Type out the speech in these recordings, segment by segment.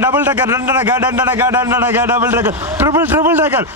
Double டக்கர் ரெண்டு டக்கர் ரெண்டு டக்கர் ரெண்டு டக்கர் டபுள் டக்கர் ட்ரிபிள் ட்ரிபிள் டக்கர்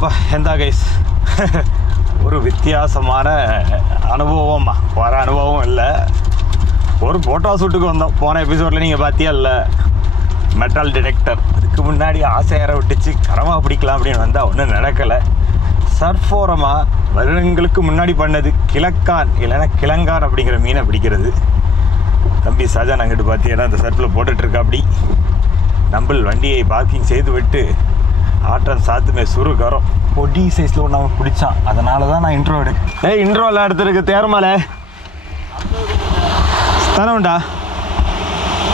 அப்பா டக்கர் எந்தா கைஸ் ஒரு வித்தியாசமான அனுபவம்மா வர அனுபவம் இல்லை. ஒரு ஃபோட்டோ ஷூட்டுக்கு வந்தோம். போன எபிசோடில் நீங்கள் பார்த்தியா இல்லை? மெட்டல் டிடெக்டர் அதுக்கு முன்னாடி ஆசையார விட்டுச்சு? கரமாக பிடிக்கலாம் அப்படின்னு வந்தால் ஒன்றும் நடக்கலை. சர்ஃபோரமாக வருடங்களுக்கு முன்னாடி பண்ணது கிழக்கான் இல்லைன்னா கிழங்கான் அப்படிங்கிற மீனை பிடிக்கிறது. தம்பி சஜான் அங்கிட்டு பார்த்தீங்கன்னா இந்த சர்ஃபில் போட்டுட்ருக்கா அப்படி நம்பல் வண்டியை பார்க்கிங் செய்து விட்டு ஆட்டம் சாத்துமே சுரு கரம். பொடி சைஸில் ஒன்று அவன் பிடிச்சான். அதனால தான் நான் இன்ட்ரோ எடு ஏய் இன்ட்ரோவில் எடுத்துருக்கு தேர்மலை. தரவுண்டா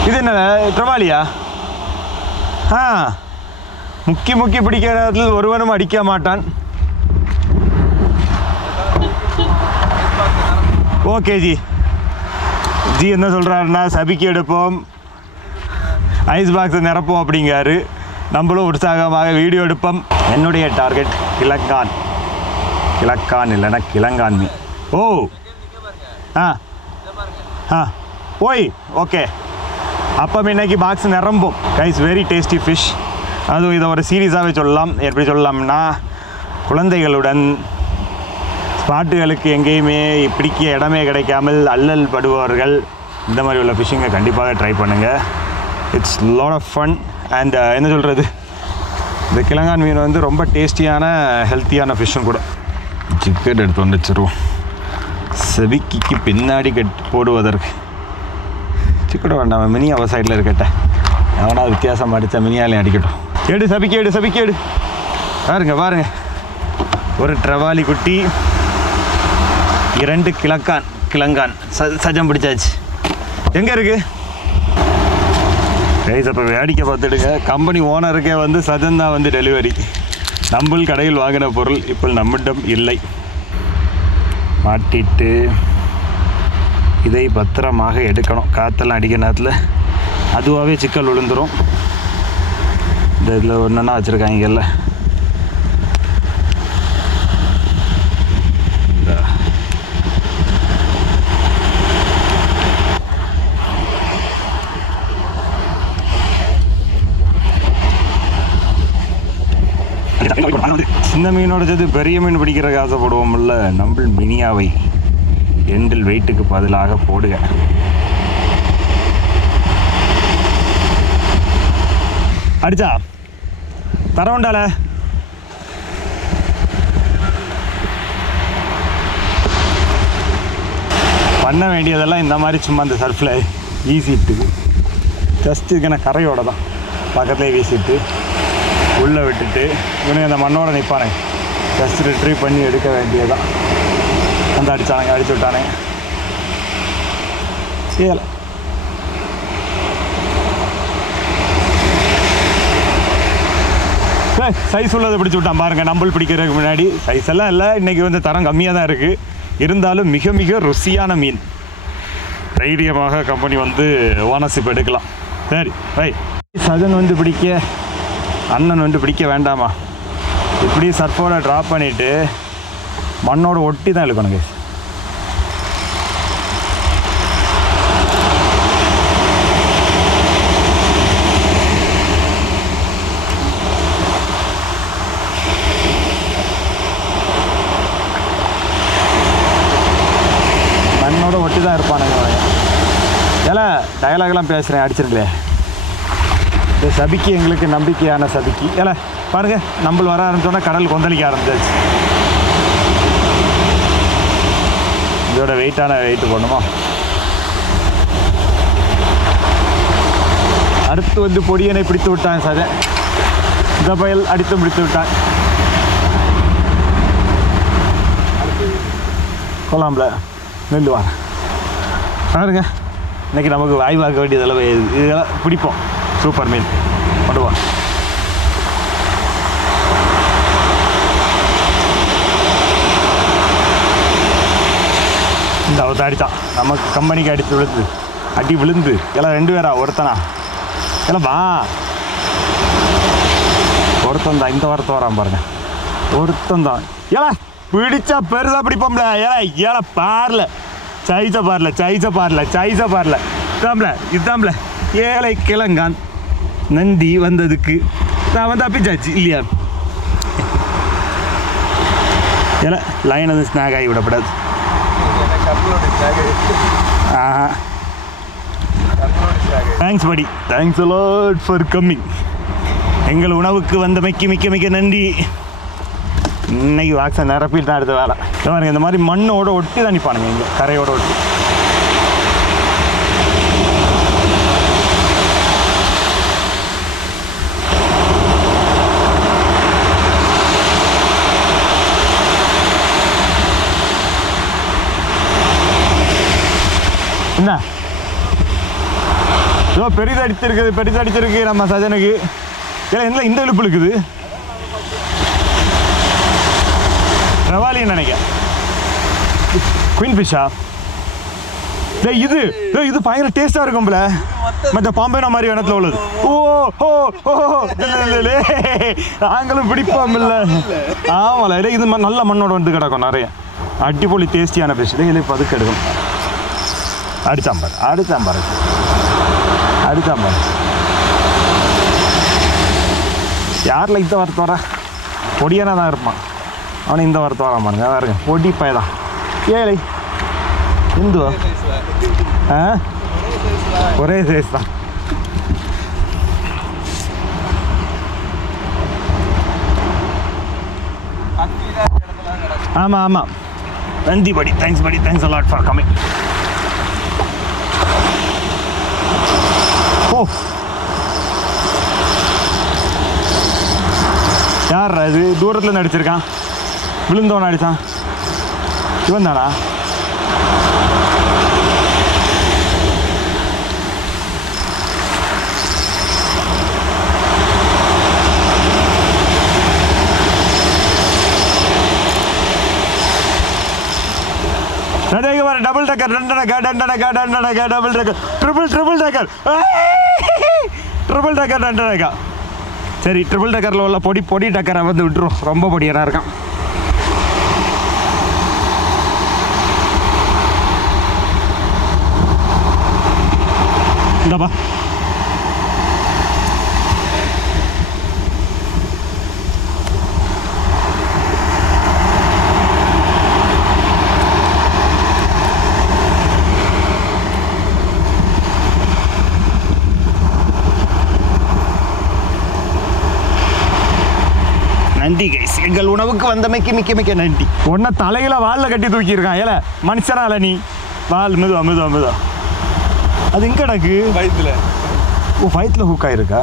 இது என்ன ட்ரவாலியா ஆ. முக்கி முக்கி பிடிக்கிற நேரத்தில் ஒருவனும் அடிக்க மாட்டான். Okay G. ஜி என்ன சொல்கிறாருன்னா சபிக்கு எடுப்போம். ஐஸ் பாக்ஸை நிரப்போம் அப்படிங்காரு நம்மளும் உற்சாகமாக வீடியோ எடுப்போம். என்னுடைய டார்கெட் கிழக்கான் கிழக்கான் இல்லைன்னா கிழங்கான் ஓ! ஆ. ஆ. ஓய்! ஓகே. அப்போ இன்னைக்கு பாக்ஸ் நிரம்பும். கைஸ் வெரி டேஸ்டி ஃபிஷ் அதுவும் இதை ஒரு சீரியஸாகவே சொல்லலாம். எப்படி சொல்லலாம்னா குழந்தைகளுடன் ஸ்பாட்டுகளுக்கு எங்கேயுமே பிடிக்க இடமே கிடைக்காமல் அல்லல் படுபவர்கள் இந்த மாதிரி உள்ள ஃபிஷ்ஷிங்கை கண்டிப்பாக ட்ரை பண்ணுங்கள் it's lot of fun and என்ன சொல்கிறது இந்த கிழங்கான் மீன் வந்து ரொம்ப டேஸ்டியான ஹெல்த்தியான ஃபிஷ்ஷும் கூட. சிக்கன் எடுத்து வந்து வச்சிருவோம் செவிக்கிக்கு பின்னாடி கட் போடுவதற்கு. சிக்கட வேண்டாம் மினி அவ சைடில் இருக்கட்ட. அவனா வித்தியாசம் அடித்தா மினியாலையும் அடிக்கட்டும். எடு சபிக்கு எடு சபிக்கு எடு பாருங்க பாருங்க. ஒரு ட்ரவாலி குட்டி இரண்டு கிழக்கான் கிழங்கான். ச சஜம் பிடிச்சாச்சு. எங்கே இருக்கு? கைஸ் அப்போ வேடிக்கை பார்த்துடுங்க. கம்பெனி ஓனருக்கே வந்து சஜன் தான் வந்து டெலிவரி நம்மள் கடையில் வாங்கின பொருள் இப்போ நம்மிடம் இல்லை. மாட்டிட்டு இதை பத்திரமாக எடுக்கணும். காற்றெல்லாம் அடிக்கிற நேரத்தில் அதுவாகவே சிக்கல் விழுந்துரும். இந்த இதில் ஒன்றுன்னா வச்சுருக்காங்கல்ல இந்த மீனோட சேர்த்து பெரிய மீன் பிடிக்கிறதுக்கு ஆசைப்படுவோம்ல. நம்ம மினியாவை எண்டில் வெயிட்டுக்கு பதிலாக போடுக. அடிச்சா? தரவுண்டால பண்ண வேண்டியதெல்லாம் இந்த மாதிரி சும்மா இந்த சர்ஃபில் வீசிட்டு ஜஸ்ட் இதுக்கான கரையோட தான். பக்கத்துலேயே வீசிட்டு. உள்ளே விட்டுட்டு இவனுங்க அந்த மண்ணோட நிற்பானே. ஜஸ்ட் ரிட்ரீவ் பண்ணி எடுக்க வேண்டியதுதான். வந்து அடித்தானுங்க அடிச்சு விட்டானுங்க. செய்யலை சைஸ் உள்ளதை பிடிச்சி விட்டான் பாருங்க நம்பல் பிடிக்கிறதுக்கு முன்னாடி. சைஸ் எல்லாம் இல்லை இன்னைக்கு வந்து தரம் கம்மியாக தான் இருக்குது இருந்தாலும் மிக மிக ருசியான மீன். தைரியமாக கம்பெனி வந்து ஓனர்ஷிப் எடுக்கலாம். சரி பை சஜன் வந்து பிடிக்க. அண்ணன் வந்து பிடிக்க வேண்டாமா? இப்படி சர்ஃபோட ட்ராப் பண்ணிவிட்டு மண்ணோட ஒட்டி தான் இழுக்கணும் கேஸ் மண்ணோட ஒட்டி தான் இருப்பானுங்க ஏல டயலாக்லாம் பேசுகிறேன் அடிச்சிருங்களே. இந்த சபிக்கு எங்களுக்கு நம்பிக்கையான சபிக்கு ஏல பாருங்க நம்மள் வர ஆரம்பிச்சோன்னா கடல் கொந்தளிக்க ஆரம்பிச்சாச்சு. இதோட வெயிட்டான வெயிட் பண்ணுமா அடுத்து வந்து பொடியனை பிடித்து விட்டான் சதை. இந்த பயல் அடித்தும் பிடித்து விட்டான். கொள்ளாம்ல நெல்லுவார் பாருங்க இன்றைக்கி நமக்கு வாய்வாக்க வேண்டிய வேண்டியதெல்லாம் இதெல்லாம் பிடிப்போம். சூப்பர் மீன். படுவா இந்த அவத்த அடித்தான். நம்ம கம்பெனிக்கு அடித்து விழுந்து அடி விழுந்து எல்லாம் ரெண்டு பேரா ஒருத்தனா? இல்லைப்பா ஒருத்தன் தான் இந்த வாரத்தை வரான் பாருங்க. ஒருத்தன் தான். ஏல பிடிச்சா பெருசாக பிடிப்போம்ல. ஏல ஏல பாரல. சைஸை பாரல சைஸை பாரல சைஸை பாரல. இதாம்ல இதாம்ல. ஏழை கிழங்கான் நந்தி வந்ததுக்கு. நான் வந்து அப்பிச்சாச்சு இல்லையா? ஏன்னா லைன் வந்து ஸ்நாக் ஆகி விடப்படாது. ஆஹா. தேங்க்ஸ் படி thanks a lot for coming எங்கள் உணவுக்கு வந்த மிக்க மிக்க மிக்க நன்றி. இன்னைக்கு வாக்ஸை நிரப்பிட்டு தான் அடுத்த வேலை. இதோ இந்த மாதிரி மண்ணோட ஒட்டி தான் நிற்பானுங்க இங்கே. கரையோட ஒட்டி என்ன ஏதோ பெரிது பெரிது நம்ம சஜனுக்கு. ஏன்னா என்ன இந்த இழுப்பு இருக்குது ரவாலின்னு நினைக்க குயின் ஃபிஷ்ஷா டேய் இது டேய் இது பயங்கர டேஸ்டா இருக்கும்ல மற்ற பாம்பேனா மாதிரி இடத்துல உள்ளது. ஓ ஓ ஓ நாங்களும் பிடிப்போம் இல்ல ஆமால இது மாதிரி நல்ல மண்ணோட வந்து கிடக்கும் நிறைய. அடிப்பொலி டேஸ்டியான ஃபிஷ் டேய் இல்லை பதுக்கு எடுக்கும் அடிச்சாம்பார் அடிச்சாம்பார் அடிச்சாம்பார் யாரில் இந்த வாரத்து வர? பொடியானா தான் இருப்பான். அவனை இந்த வாரத்து வரான் பாருங்க. அதான் இருக்கு பொடி பயதான் ஏழை. இந்துவா? ஆ? ஒரே சைஸ் தான். ஆமாம் ஆமாம் நந்தி படி. தேங்க்ஸ் படி தேங்க்ஸ் அலாட் ஃபார் கமிங் யார் இது? தூரத்தில் நடிச்சிருக்கான் விழுந்தவன் அடிச்சான். இவன் தானா? டபுள் டக்கர் ரெண்டனக்கா ரெண்டனக்கா ரெண்டனக்கா டபுள் டக்கர் ட்ரிபிள் ட்ரிபிள் டக்கர் ட்ரிபிள் டக்கர் ரெண்டனக்கா சரி ட்ரிபிள் டக்கரில் உள்ள பொடி பொடி டக்கரை வந்து விட்டுரும். ரொம்ப பொடியராக இருக்கான் இந்தப்பா. நன்றி கைஸ் எங்கள் உணவுக்கு வந்தமைக்கு மிக்க மிக்க நன்றி. உன்ன தலையில வால்ல கட்டி தூக்கியிருக்கான். ஏல மனுஷனால நீ. வால் மெதுவா மெதுவா மெதுவா. அது எங்க எனக்கு வயிற்றுல ஓ வயிற்றுல ஹூக் ஆயிருக்கா.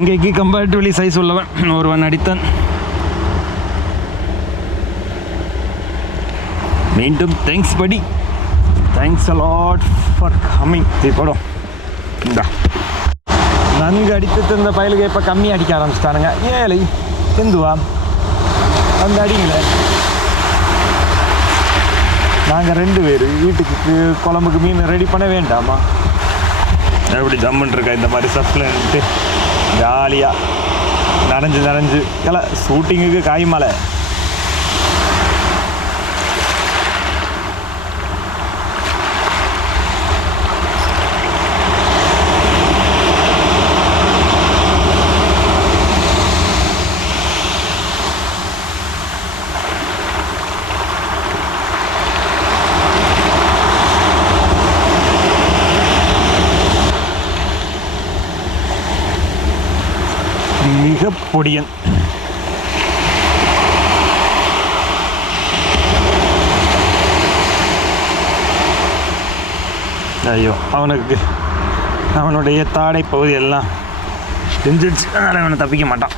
இங்கேக்கு கம்பேரிட்டிவ்லி சைஸ் உள்ளவன். ஒருவன் அடித்தான். மீண்டும் தேங்க்ஸ் படி தேங்க்ஸ் அலாட் ஃபார் கம்மிங் இப்படம் இந்தா நன்கு அடித்து தந்த பயலுக்கு இப்போ கம்மி அடிக்க ஆரம்பிச்சிட்டானுங்க ஏழை எந்துவா அந்த அடிங்கள நாங்கள் ரெண்டு பேர் வீட்டுக்கு குழம்புக்கு மீன் ரெடி பண்ண வேண்டாமா எப்படி ஜம்முன்னு இருக்கா இந்த மாதிரி சப்ளன்ட்டு ஜாலியாக நனைஞ்சு நனைஞ்சு இல்லை ஷூட்டிங்குக்கு காய் மலை மிக பொடியன் ஐயோ அவனுக்கு அவனுடைய தாடை பகுதியெல்லாம் எல்லாம் அதனால் அவனை தப்பிக்க மாட்டான்.